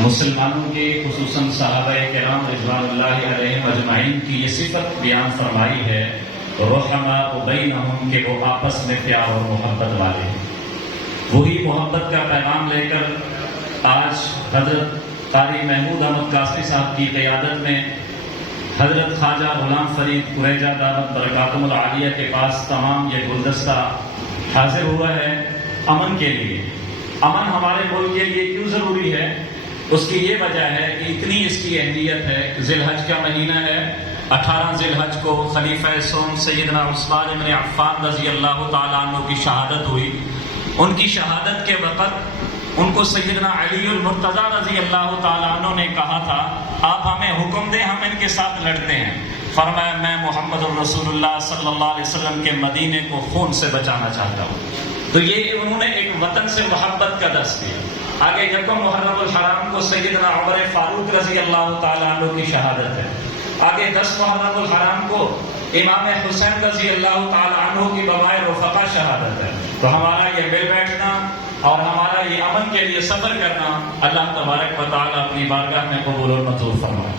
مسلمانوں کے خصوصاً صحابہ کرام رضوان اللہ علیہم اجمعین کی یہ صفت بیان فرمائی ہے رحماء بینہم، کہ وہ آپس میں پیار اور محبت والے ہیں۔ وہی محبت کا پیغام لے کر آج حضرت قاری محمود احمد قاسمی صاحب کی قیادت میں حضرت خواجہ غلام فرید قریجہ دامت برکاتہم العالیہ کے پاس تمام یہ گلدستہ حاضر ہوا ہے امن کے لیے۔ امن ہمارے ملک کے لیے کیوں ضروری ہے؟ اس کی یہ وجہ ہے کہ اتنی اس کی اہمیت ہے۔ ذی الحج کا مہینہ ہے، 18 ذی الحج کو خلیفہ سوم سیدنا عثمان بن عفان رضی اللہ تعالیٰ عنہ کی شہادت ہوئی۔ ان کی شہادت کے وقت ان کو سیدنا علی المرتضیٰ رضی اللہ تعالیٰ عنہ نے کہا تھا آپ ہمیں حکم دیں، ہم ان کے ساتھ لڑتے ہیں۔ فرمایا میں محمد الرسول اللہ صلی اللہ علیہ وسلم کے مدینے کو خون سے بچانا چاہتا ہوں۔ تو یہ انہوں نے ایک وطن سے محبت کا درس دیا۔ آگے یکم محرم الحرام کو سیدنا عمر فاروق رضی اللہ تعالیٰ عنہ کی شہادت ہے۔ آگے 10 محرم الحرام کو امام حسین رضی اللہ تعالیٰ عنہ کی بوائے رفقا شہادت ہے۔ تو ہمارا یہ مل بیٹھنا اور ہمارا یہ امن کے لیے صبر کرنا اللہ تبارک و تعالیٰ اپنی بارگاہ میں قبول و منظور فرمائے۔